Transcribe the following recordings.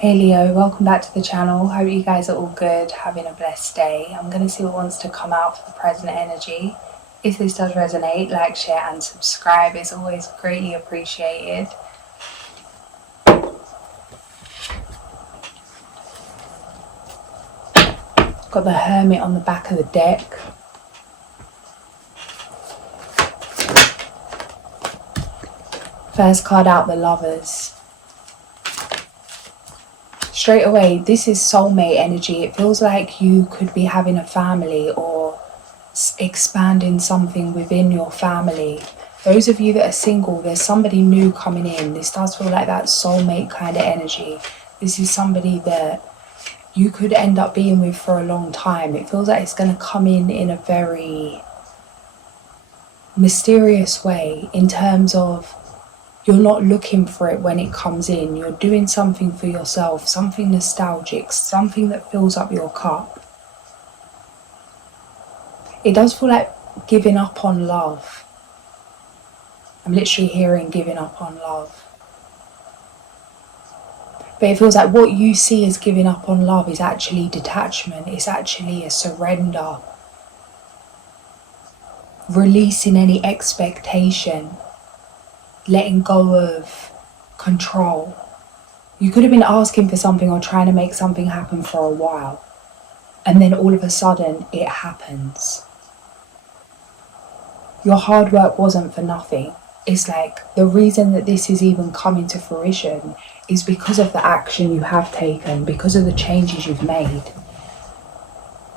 Hey Leo, welcome back to the channel. Hope you guys are all good, having a blessed day. I'm going to see what wants to come out for the present energy. If this does resonate, like, share and subscribe. It's always greatly appreciated. Got the Hermit on the back of the deck. First card out, the Lovers. Straight away, this is soulmate energy. It feels like you could be having a family or expanding something within your family. Those of you that are single, there's somebody new coming in. This does feel like that soulmate kind of energy. This is somebody that you could end up being with for a long time. It feels like it's going to come in a very mysterious way, in terms of you're not looking for it when it comes in. You're doing something for yourself, something nostalgic, something that fills up your cup. It does feel like giving up on love. I'm literally hearing giving up on love. But it feels like what you see as giving up on love is actually detachment. It's actually a surrender. Releasing any expectation. Letting go of control. You could have been asking for something or trying to make something happen for a while. And then all of a sudden it happens. Your hard work wasn't for nothing. It's like the reason that this is even coming to fruition is because of the action you have taken, because of the changes you've made,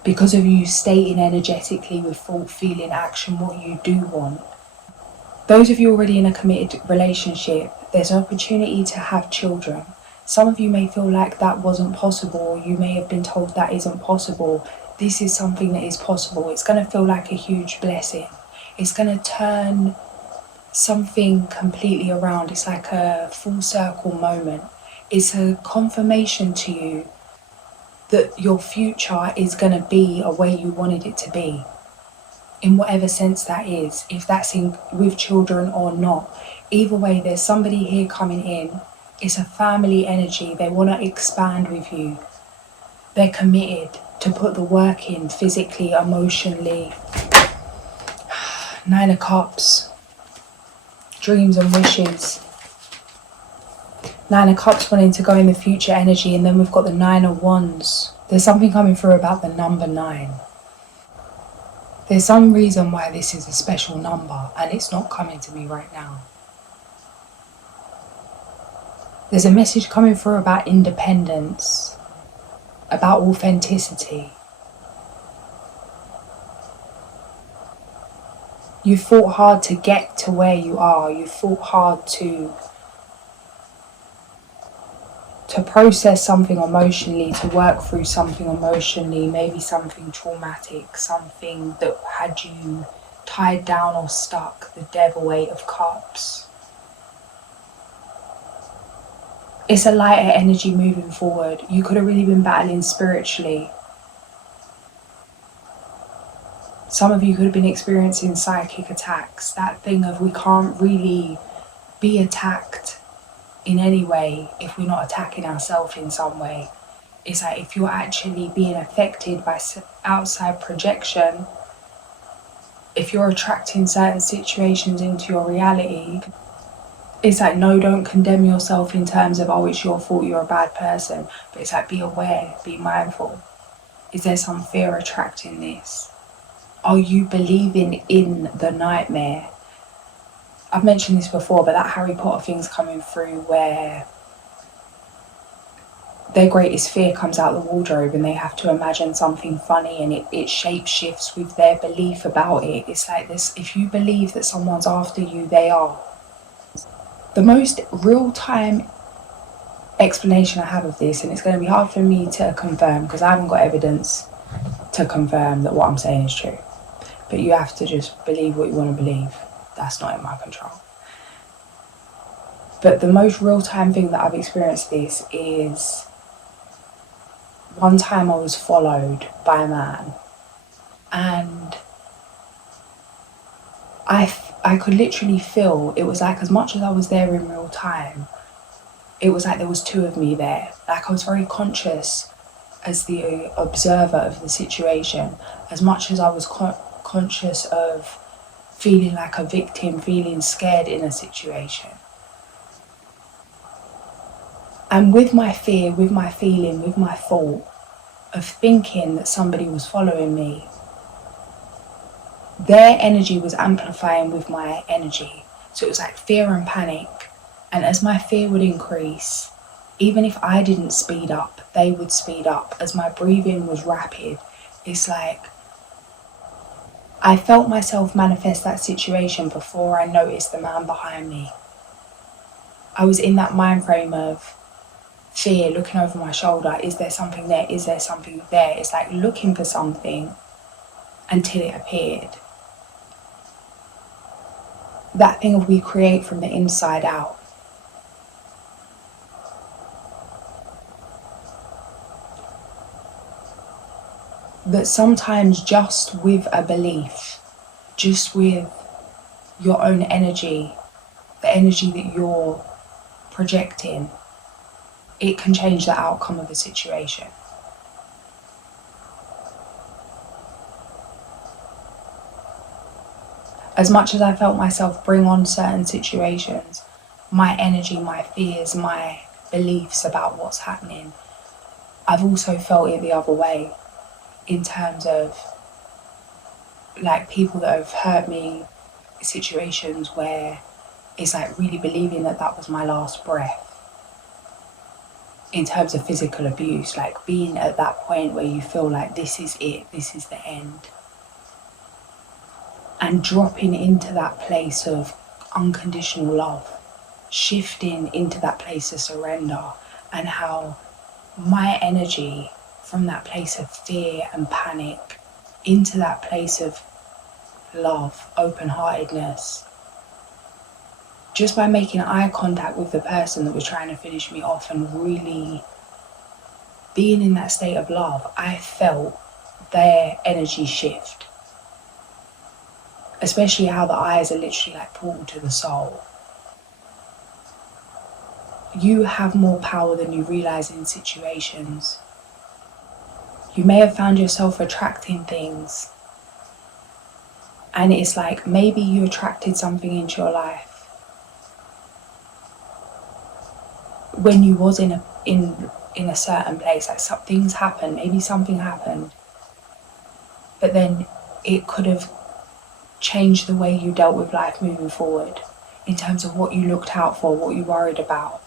because of you stating energetically with thought, feeling, action what you do want. Those of you already in a committed relationship, there's an opportunity to have children. Some of you may feel like that wasn't possible, or you may have been told that isn't possible. This is something that is possible. It's going to feel like a huge blessing. It's going to turn something completely around. It's like a full circle moment. It's a confirmation to you that your future is going to be a way you wanted it to be, in whatever sense that is, if that's with children or not. Either way, there's somebody here coming in. It's a family energy. They want to expand with you. They're committed to put the work in, physically, emotionally. 9 of Cups. Dreams and wishes. 9 of Cups wanting to go in the future energy, and then we've got the 9 of Wands. There's something coming through about the number 9. There's some reason why this is a special number, and it's not coming to me right now. There's a message coming through about independence, about authenticity. You fought hard to get to where you are. You fought hard to process something emotionally, to work through something emotionally, maybe something traumatic, something that had you tied down or stuck, the Devil, 8 of Cups. It's a lighter energy moving forward. You could have really been battling spiritually. Some of you could have been experiencing psychic attacks, that thing of we can't really be attacked in any way if we're not attacking ourselves in some way. It's like if you're actually being affected by outside projection, if you're attracting certain situations into your reality, it's like, no, don't condemn yourself in terms of, oh, it's your fault, you're a bad person. But it's like, be aware, be mindful. Is there some fear attracting this? Are you believing in the nightmare? I've mentioned this before, but that Harry Potter thing's coming through where their greatest fear comes out the wardrobe and they have to imagine something funny, and it shape shifts with their belief about it. It's like this: if you believe that someone's after you, they are. The most real-time explanation I have of this, and it's going to be hard for me to confirm because I haven't got evidence to confirm that what I'm saying is true, but you have to just believe what you want to believe. That's not in my control. But the most real-time thing that I've experienced this is one time I was followed by a man, and I could literally feel, it was like as much as I was there in real time, it was like there was two of me there. Like, I was very conscious as the observer of the situation, as much as I was conscious of feeling like a victim, feeling scared in a situation. And with my fear, with my feeling, with my thought of thinking that somebody was following me, their energy was amplifying with my energy. So it was like fear and panic. And as my fear would increase, even if I didn't speed up, they would speed up. As my breathing was rapid, it's like I felt myself manifest that situation before I noticed the man behind me. I was in that mind frame of fear, looking over my shoulder. Is there something there? Is there something there? It's like looking for something until it appeared. That thing we create from the inside out. But sometimes just with a belief, just with your own energy, the energy that you're projecting, it can change the outcome of a situation. As much as I felt myself bring on certain situations, my energy, my fears, my beliefs about what's happening, I've also felt it the other way, in terms of like people that have hurt me, situations where it's like really believing that that was my last breath. In terms of physical abuse, like being at that point where you feel like this is it, this is the end. And dropping into that place of unconditional love, shifting into that place of surrender, and how my energy from that place of fear and panic into that place of love, open-heartedness, just by making eye contact with the person that was trying to finish me off and really being in that state of love, I felt their energy shift. Especially how the eyes are literally like portal to the soul. You have more power than you realize in situations. You may have found yourself attracting things, and it's like maybe you attracted something into your life when you was in a certain place. Like some things happened, maybe something happened, but then it could have changed the way you dealt with life moving forward, in terms of what you looked out for, what you worried about,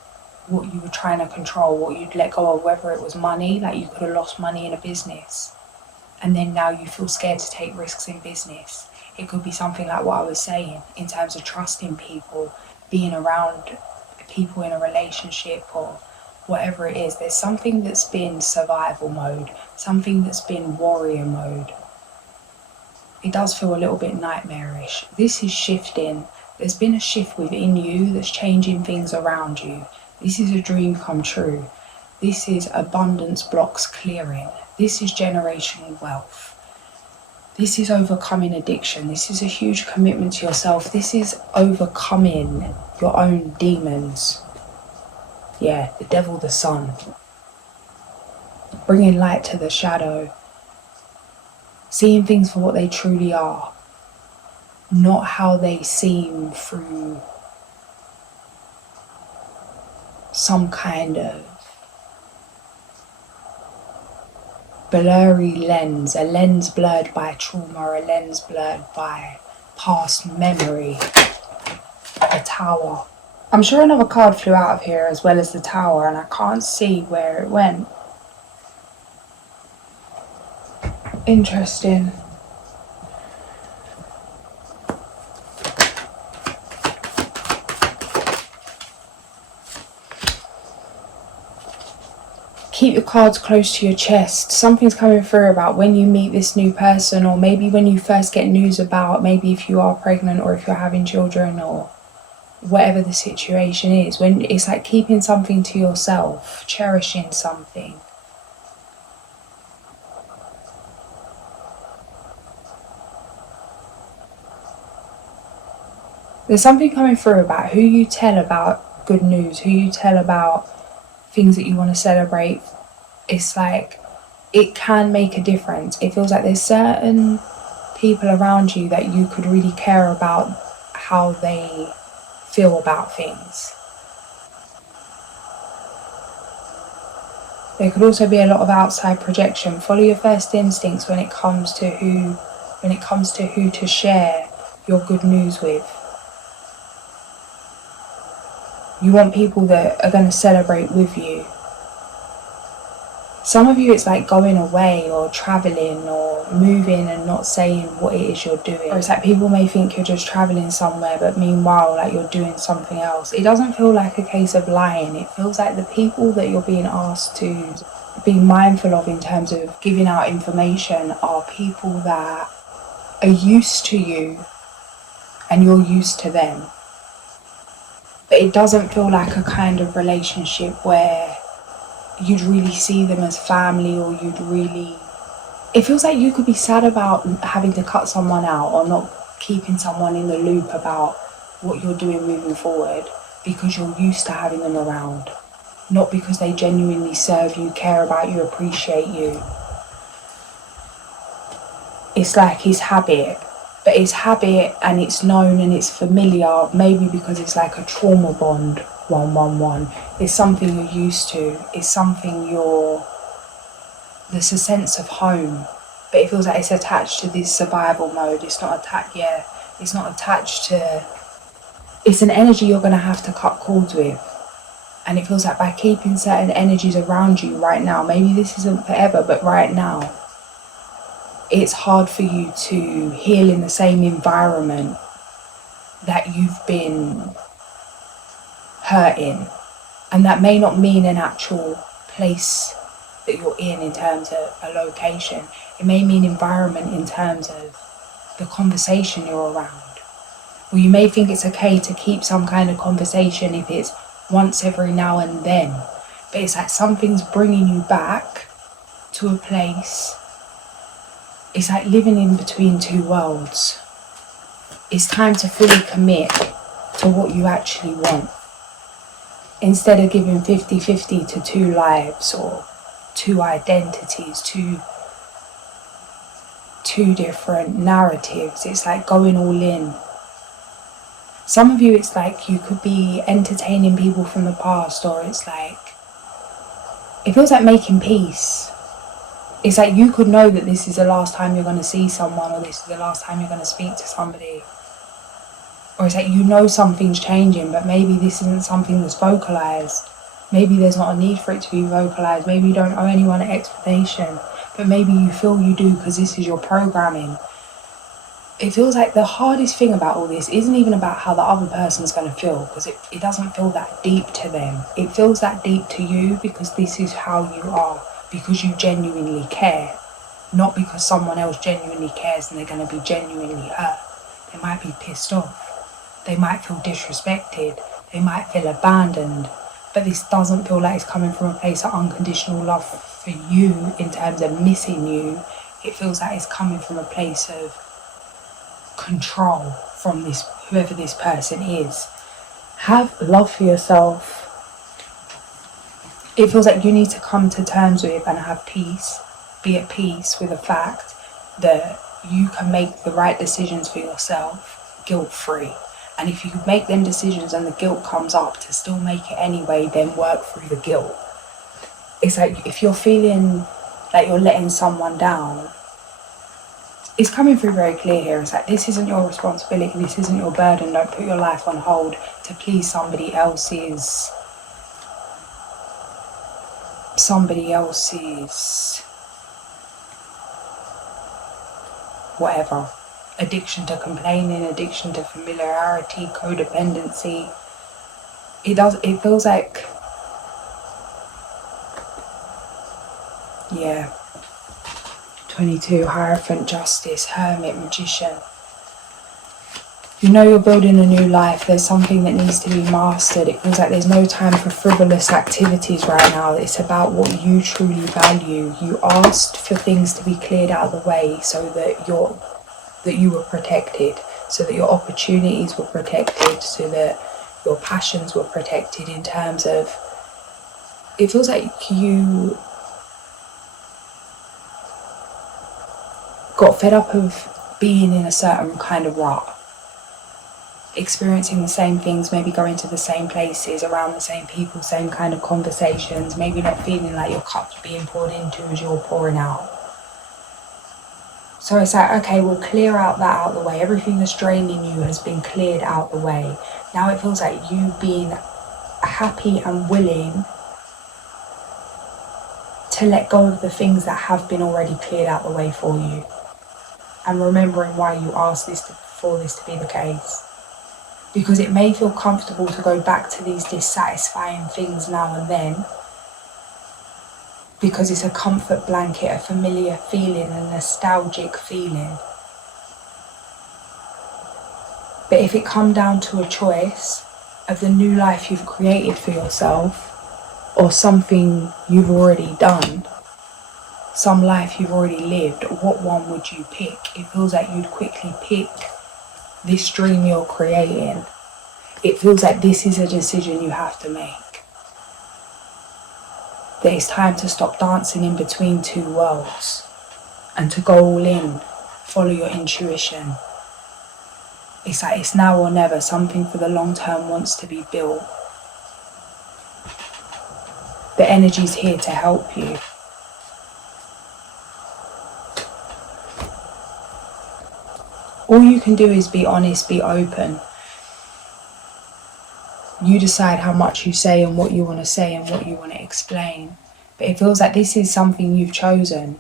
what you were trying to control, what you'd let go of, whether it was money, like you could have lost money in a business and then now you feel scared to take risks in business. It could be something like what I was saying in terms of trusting people, being around people in a relationship or whatever it is. There's something that's been survival mode, something that's been warrior mode. It does feel a little bit nightmarish. This is shifting. There's been a shift within you that's changing things around you. This is a dream come true. This is abundance blocks clearing. This is generational wealth. This is overcoming addiction. This is a huge commitment to yourself. This is overcoming your own demons. Yeah, the devil, the sun. Bringing light to the shadow. Seeing things for what they truly are. Not how they seem through some kind of blurry lens, a lens blurred by trauma, a lens blurred by past memory. A tower. I'm sure another card flew out of here as well as the tower, and I can't see where it went. Interesting. Keep your cards close to your chest. Something's coming through about when you meet this new person, or maybe when you first get news about, maybe if you are pregnant or if you're having children or whatever the situation is. When it's like keeping something to yourself, cherishing something. There's something coming through about who you tell about good news, who you tell about things that you want to celebrate, it's like it can make a difference. It feels like there's certain people around you that you could really care about how they feel about things. There could also be a lot of outside projection. Follow your first instincts when it comes to who to share your good news with. You want people that are going to celebrate with you. Some of you, it's like going away or traveling or moving and not saying what it is you're doing. Or it's like people may think you're just traveling somewhere, but meanwhile, like you're doing something else. It doesn't feel like a case of lying. It feels like the people that you're being asked to be mindful of in terms of giving out information are people that are used to you and you're used to them. But it doesn't feel like a kind of relationship where you'd really see them as family, or it feels like you could be sad about having to cut someone out or not keeping someone in the loop about what you're doing moving forward because you're used to having them around, not because they genuinely serve you, care about you, appreciate you. It's like it's habit, but it's habit and it's known and it's familiar, maybe because it's like a trauma bond. 111. It's something you're used to. It's something there's a sense of home, but it feels like it's attached to this survival mode. It's not attached to. It's an energy you're going to have to cut cords with, and it feels like by keeping certain energies around you right now, maybe this isn't forever, but right now, it's hard for you to heal in the same environment that you've been hurt in. And that may not mean an actual place that you're in terms of a location. It may mean environment in terms of the conversation you're around. Or you may think it's okay to keep some kind of conversation if it's once every now and then. But it's like something's bringing you back to a place. It's like living in between two worlds. It's time to fully commit to what you actually want. Instead of giving 50-50 to two lives or two identities, two different narratives, it's like going all in. Some of you, it's like you could be entertaining people from the past, or it's like, it feels like making peace. It's like you could know that this is the last time you're going to see someone, or this is the last time you're going to speak to somebody. Or it's like you know something's changing, but maybe this isn't something that's vocalised. Maybe there's not a need for it to be vocalised. Maybe you don't owe anyone an explanation, but maybe you feel you do because this is your programming. It feels like the hardest thing about all this isn't even about how the other person's going to feel, because it doesn't feel that deep to them. It feels that deep to you because this is how you are, because you genuinely care, not because someone else genuinely cares and they're going to be genuinely hurt. They might be pissed off. They might feel disrespected, they might feel abandoned, but this doesn't feel like it's coming from a place of unconditional love for you in terms of missing you. It feels like it's coming from a place of control from whoever this person is. Have love for yourself. It feels like you need to come to terms with and have peace, be at peace with the fact that you can make the right decisions for yourself guilt-free. And if you make them decisions and the guilt comes up, to still make it anyway, then work through the guilt. It's like if you're feeling like you're letting someone down, it's coming through very clear here. It's like, this isn't your responsibility, this isn't your burden. Don't put your life on hold to please somebody else's whatever. Addiction to complaining, addiction to familiarity, codependency. It feels like, yeah. 22, Hierophant, Justice, Hermit, Magician. You know you're building a new life. There's something that needs to be mastered. It feels like there's no time for frivolous activities right now. It's about what you truly value. You asked for things to be cleared out of the way so that you were protected, so that your opportunities were protected, so that your passions were protected, in terms of, it feels like you got fed up of being in a certain kind of rut, experiencing the same things, maybe going to the same places, around the same people, same kind of conversations, maybe not feeling like your cup's being poured into as you're pouring out. So it's like, okay, we'll clear out that out the way. Everything that's draining you has been cleared out the way. Now it feels like you being happy and willing to let go of the things that have been already cleared out the way for you. And remembering why you asked for this to be the case. Because it may feel comfortable to go back to these dissatisfying things now and then, because it's a comfort blanket, a familiar feeling, a nostalgic feeling. But if it come down to a choice of the new life you've created for yourself, or something you've already done, some life you've already lived, what one would you pick? It feels like you'd quickly pick this dream you're creating. It feels like this is a decision you have to make. That it's time to stop dancing in between two worlds and to go all in, follow your intuition. It's like it's now or never. Something for the long term wants to be built. The energy's here to help you. All you can do is be honest, be open. You decide how much you say and what you want to say and what you want to explain. But it feels like this is something you've chosen.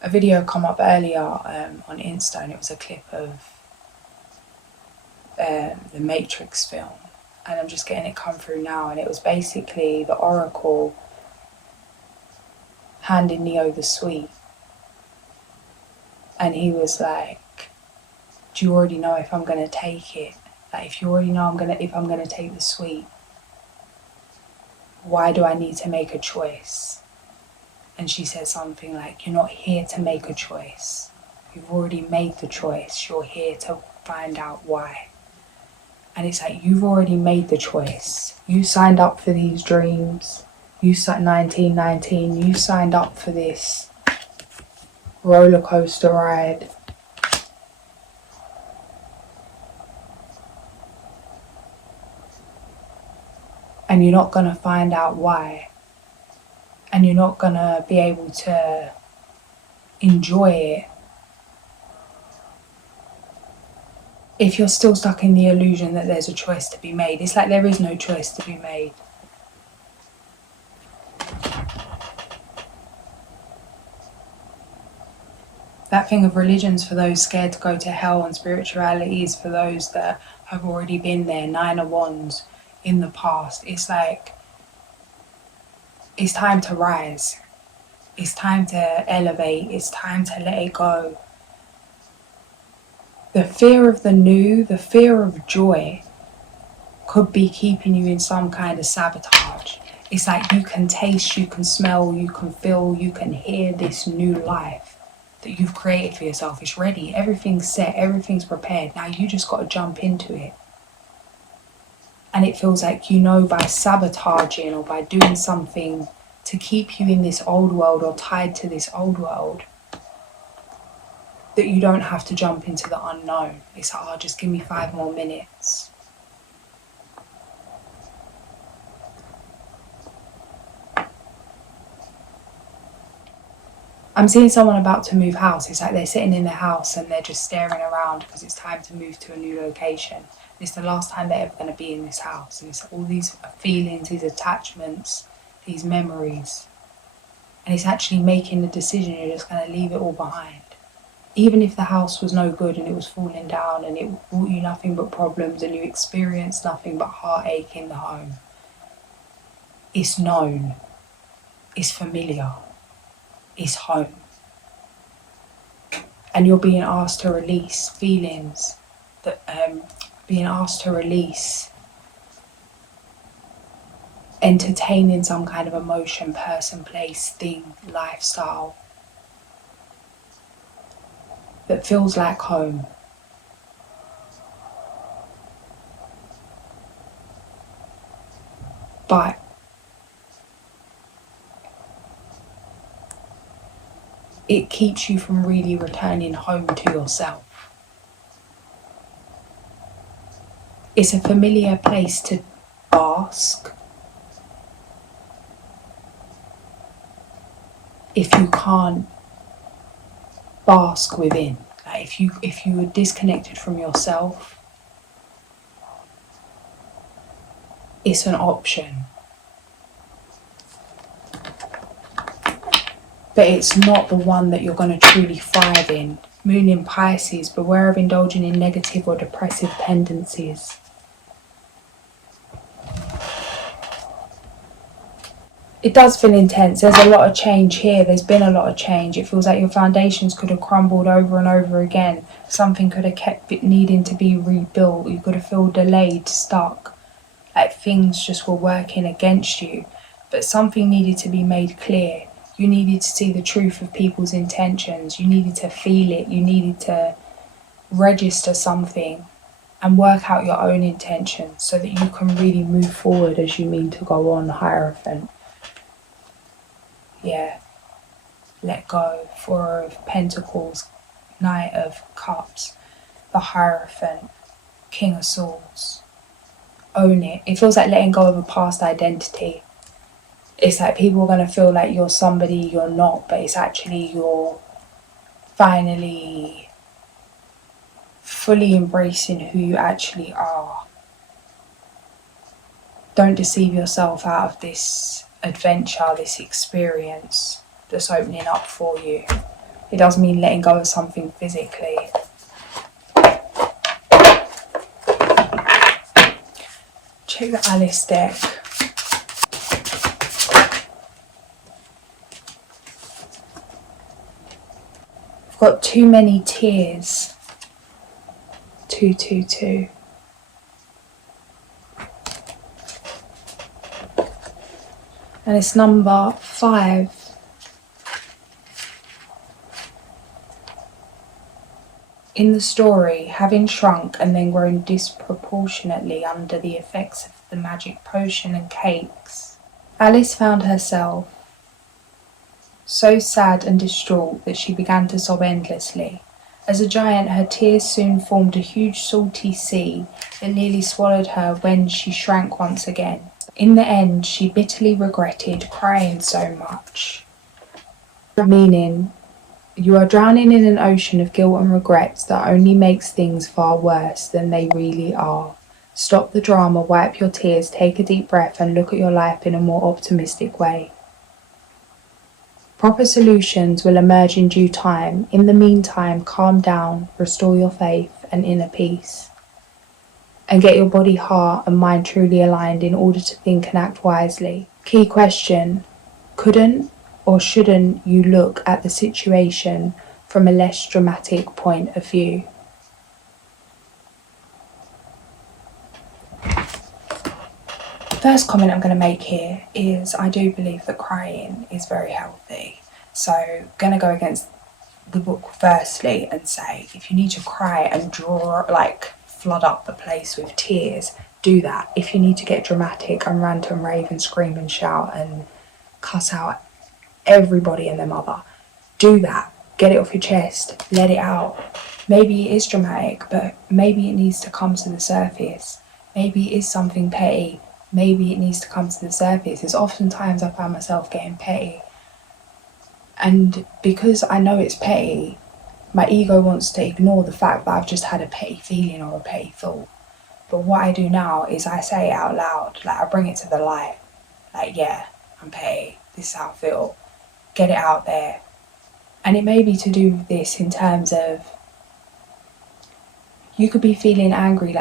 A video come up earlier on Insta, and it was a clip of the Matrix film. And I'm just getting it come through now. And it was basically the Oracle handing Neo the sweet. And he was like, do you already know if I'm going to take it? Like, if you already know if I'm gonna take the sweet, why do I need to make a choice? And she said something like, you're not here to make a choice. You've already made the choice. You're here to find out why. And it's like, you've already made the choice. You signed up for these dreams. You signed 1919. You signed up for this roller coaster ride. And you're not going to find out why. And you're not going to be able to enjoy it if you're still stuck in the illusion that there's a choice to be made. It's like there is no choice to be made. That thing of religion's for those scared to go to hell, and spirituality is for those that have already been there, 9 of Wands, in the past. It's like, it's time to rise. It's time to elevate. It's time to let it go. The fear of the new, the fear of joy could be keeping you in some kind of sabotage. It's like you can taste, you can smell, you can feel, you can hear this new life that you've created for yourself. It's ready. Everything's set. Everything's prepared. Now you just got to jump into it. And it feels like, you know, by sabotaging or by doing something to keep you in this old world or tied to this old world, that you don't have to jump into the unknown. It's like, oh, just give me 5 more minutes. I'm seeing someone about to move house. It's like they're sitting in their house and they're just staring around because it's time to move to a new location. It's the last time they're ever going to be in this house. And it's all these feelings, these attachments, these memories. And it's actually making the decision, you're just going to leave it all behind. Even if the house was no good and it was falling down and it brought you nothing but problems and you experienced nothing but heartache in the home. It's known. It's familiar. It's home. And you're being asked to release feelings, that being asked to release entertaining some kind of emotion, person, place, thing, lifestyle that feels like home. but it keeps you from really returning home to yourself. It's a familiar place to bask if you can't bask within. Like if you were disconnected from yourself, it's an option. But it's not the one that you're going to truly thrive in. Moon in Pisces, beware of indulging in negative or depressive tendencies. It does feel intense. There's a lot of change here. There's been a lot of change. It feels like your foundations could have crumbled over and over again. Something could have kept needing to be rebuilt. You could have felt delayed, stuck. Like things just were working against you. But something needed to be made clear. You needed to see the truth of people's intentions. You needed to feel it. You needed to register something and work out your own intentions so that you can really move forward as you mean to go on, Hierophant. Yeah. Let go. Four of Pentacles, Knight of Cups, the Hierophant, King of Swords. Own it. It feels like letting go of a past identity. It's like people are going to feel like you're somebody you're not, but it's actually you're finally fully embracing who you actually are. Don't deceive yourself out of this adventure, this experience that's opening up for you. It does mean letting go of something physically. Check the Alice deck. Got too many tears. 222. And it's number 5. In the story, having shrunk and then grown disproportionately under the effects of the magic potion and cakes, Alice found herself so sad and distraught that she began to sob endlessly. As a giant, her tears soon formed a huge salty sea that nearly swallowed her when she shrank once again. In the end, she bitterly regretted crying so much. Meaning, you are drowning in an ocean of guilt and regrets that only makes things far worse than they really are. Stop the drama, wipe your tears, take a deep breath and look at your life in a more optimistic way. Proper solutions will emerge in due time. In the meantime, calm down, restore your faith and inner peace. And get your body, heart and mind truly aligned in order to think and act wisely. Key question: couldn't or shouldn't you look at the situation from a less dramatic point of view? First comment I'm going to make here is I do believe that crying is very healthy. So I'm going to go against the book firstly and say if you need to cry and flood up the place with tears, do that. If you need to get dramatic and rant and rave and scream and shout and cuss out everybody and their mother, do that. Get it off your chest, let it out. Maybe it is dramatic, but maybe it needs to come to the surface. Maybe it is something petty. Maybe it needs to come to the surface. There's oftentimes I find myself getting petty. And because I know it's petty, my ego wants to ignore the fact that I've just had a petty feeling or a petty thought. But what I do now is I say it out loud. Like I bring it to the light. Like, yeah, I'm petty. This is how I feel. Get it out there. And it may be to do with this in terms of you could be feeling angry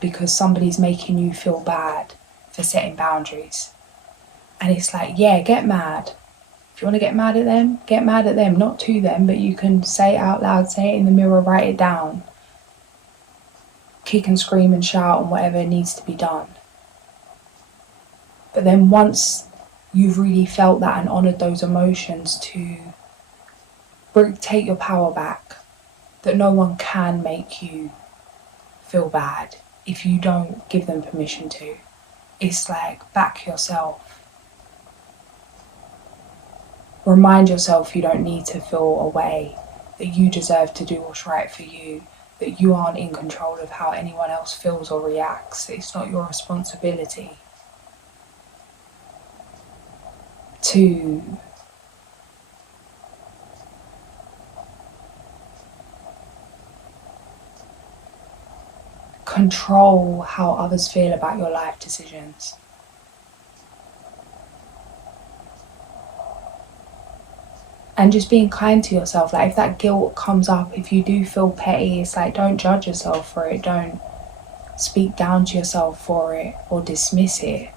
because somebody's making you feel bad for setting boundaries. And it's like, yeah, get mad. If you want to get mad at them, not to them, but you can say it out loud, say it in the mirror, write it down. Kick and scream and shout and whatever needs to be done. But then once you've really felt that and honoured those emotions, to take your power back, that no one can make you feel bad if you don't give them permission to. It's like, back yourself. Remind yourself you don't need to feel a way, that you deserve to do what's right for you, that you aren't in control of how anyone else feels or reacts. It's not your responsibility. 2, control how others feel about your life decisions. And just being kind to yourself. Like, if that guilt comes up, if you do feel petty, it's like, don't judge yourself for it. Don't speak down to yourself for it or dismiss it.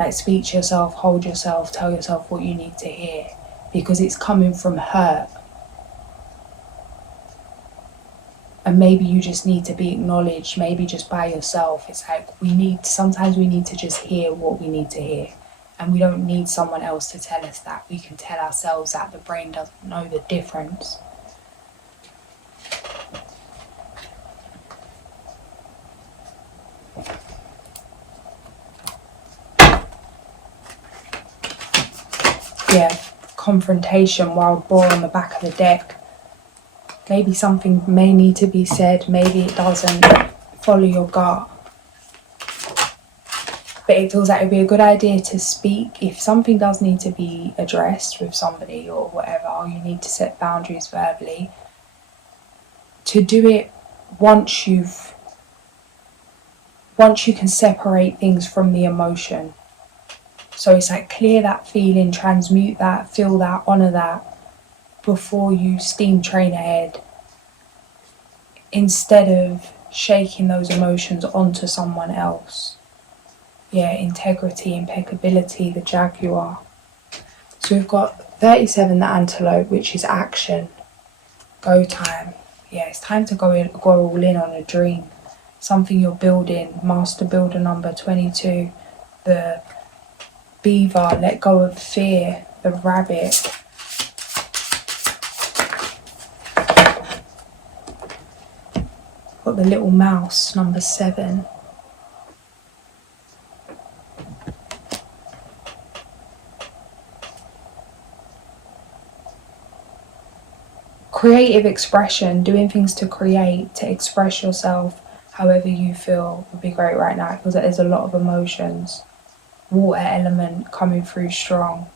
Like, speak to yourself, hold yourself, tell yourself what you need to hear, because it's coming from hurt. And maybe you just need to be acknowledged, maybe just by yourself. It's like, sometimes we need to just hear what we need to hear. And we don't need someone else to tell us that. We can tell ourselves that. The brain doesn't know the difference. Yeah, confrontation, wild boar on the back of the deck. Maybe something may need to be said, maybe it doesn't. Follow your gut. But it feels like it would be a good idea to speak. If something does need to be addressed with somebody or whatever, or you need to set boundaries verbally, to do it once you can separate things from the emotion. So it's like, clear that feeling, transmute that, feel that, honour that, before you steam train ahead, instead of shaking those emotions onto someone else. Yeah, integrity, impeccability, the jaguar. So we've got 37, the antelope, which is action, go time. Yeah, it's time to go all in on a dream, something you're building. Master builder number 22, the beaver, let go of fear, the rabbit. Got the little mouse, number 7. Creative expression, doing things to create, to express yourself however you feel would be great right now, because there's a lot of emotions. Water element coming through strong.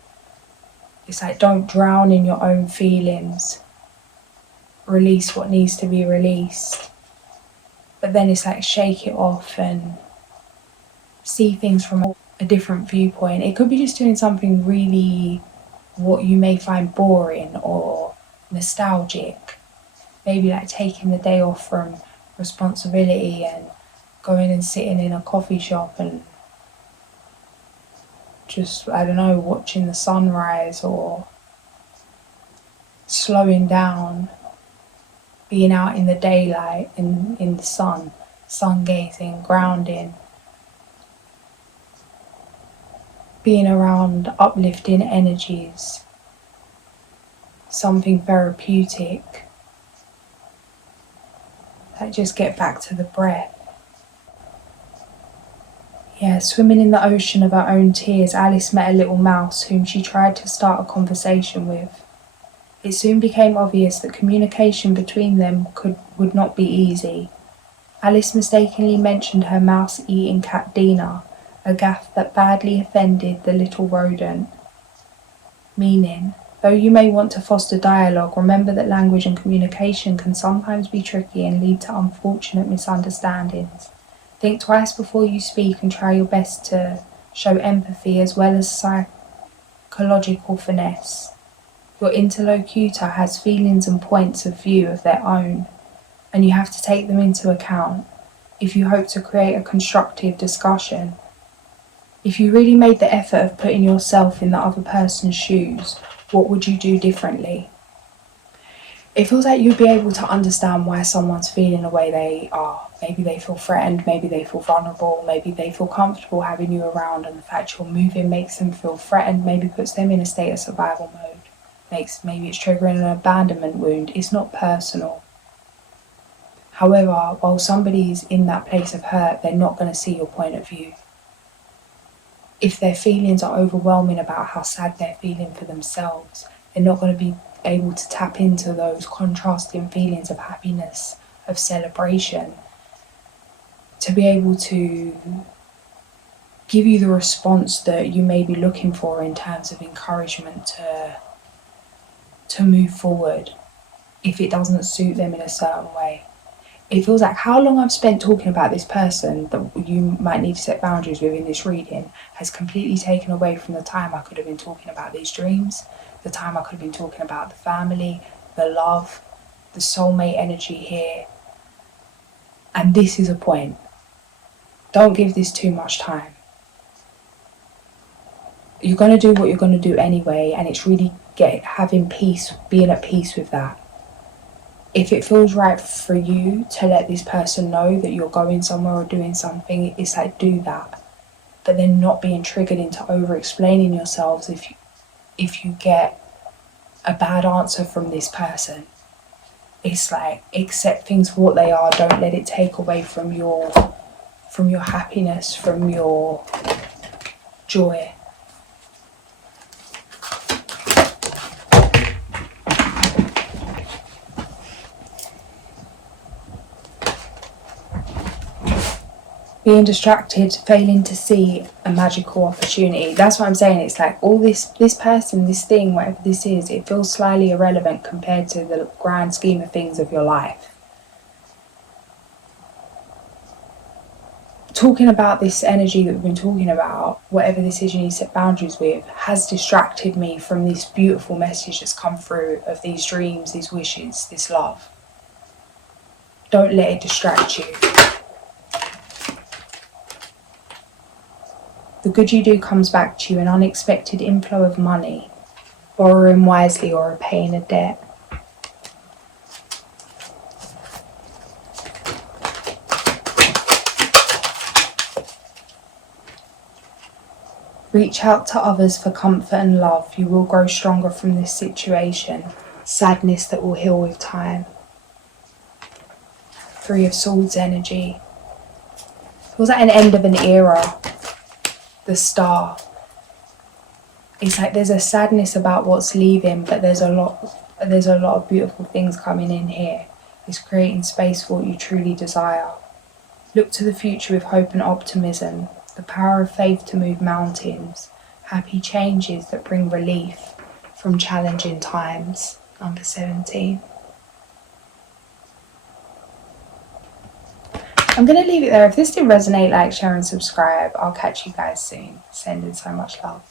It's like, don't drown in your own feelings. Release what needs to be released. But then it's like, shake it off and see things from a different viewpoint. It could be just doing something really, what you may find boring or nostalgic. Maybe like taking the day off from responsibility and going and sitting in a coffee shop and just, I don't know, watching the sunrise, or slowing down, being out in the daylight, in the sun gazing, grounding, being around uplifting energies, something therapeutic. Like, just get back to the breath. Yeah, swimming in the ocean of her own tears, Alice met a little mouse whom she tried to start a conversation with. It soon became obvious that communication between them would not be easy. Alice mistakenly mentioned her mouse-eating cat Dina, a gaffe that badly offended the little rodent. Meaning, though you may want to foster dialogue, remember that language and communication can sometimes be tricky and lead to unfortunate misunderstandings. Think twice before you speak and try your best to show empathy as well as psychological finesse. Your interlocutor has feelings and points of view of their own, and you have to take them into account if you hope to create a constructive discussion. If you really made the effort of putting yourself in the other person's shoes, what would you do differently? It feels like you'd be able to understand why someone's feeling the way they are. Maybe they feel threatened, maybe they feel vulnerable, maybe they feel comfortable having you around, and the fact you're moving makes them feel threatened, maybe puts them in a state of survival mode. Maybe it's triggering an abandonment wound. It's not personal. However, while somebody is in that place of hurt, they're not going to see your point of view. If their feelings are overwhelming about how sad they're feeling for themselves, they're not going to be able to tap into those contrasting feelings of happiness, of celebration, to be able to give you the response that you may be looking for in terms of encouragement to move forward if it doesn't suit them in a certain way. It feels like how long I've spent talking about this person that you might need to set boundaries with in this reading has completely taken away from the time I could have been talking about these dreams, the time I could have been talking about the family, the love, the soulmate energy here. And this is a point. Don't give this too much time. You're going to do what you're going to do anyway, and it's really having peace, being at peace with that. If it feels right for you to let this person know that you're going somewhere or doing something, it's like, do that. But then not being triggered into over-explaining yourselves if you get a bad answer from this person. It's like, accept things for what they are. Don't let it take away from your happiness, from your joy. Being distracted, failing to see a magical opportunity. That's what I'm saying. It's like all this person, this thing, whatever this is, it feels slightly irrelevant compared to the grand scheme of things of your life. Talking about this energy that we've been talking about, whatever this is you need to set boundaries with, has distracted me from this beautiful message that's come through of these dreams, these wishes, this love. Don't let it distract you. The good you do comes back to you, an unexpected inflow of money, borrowing wisely or repaying a debt. Reach out to others for comfort and love. You will grow stronger from this situation. Sadness that will heal with time. Three of Swords energy. Feels like an end of an era. The Star. It's like there's a sadness about what's leaving, but there's a lot of beautiful things coming in here. It's creating space for what you truly desire. Look to the future with hope and optimism. The power of faith to move mountains. Happy changes that bring relief from challenging times. Number 17. I'm going to leave it there. If this did resonate, like, share and subscribe. I'll catch you guys soon. Sending so much love.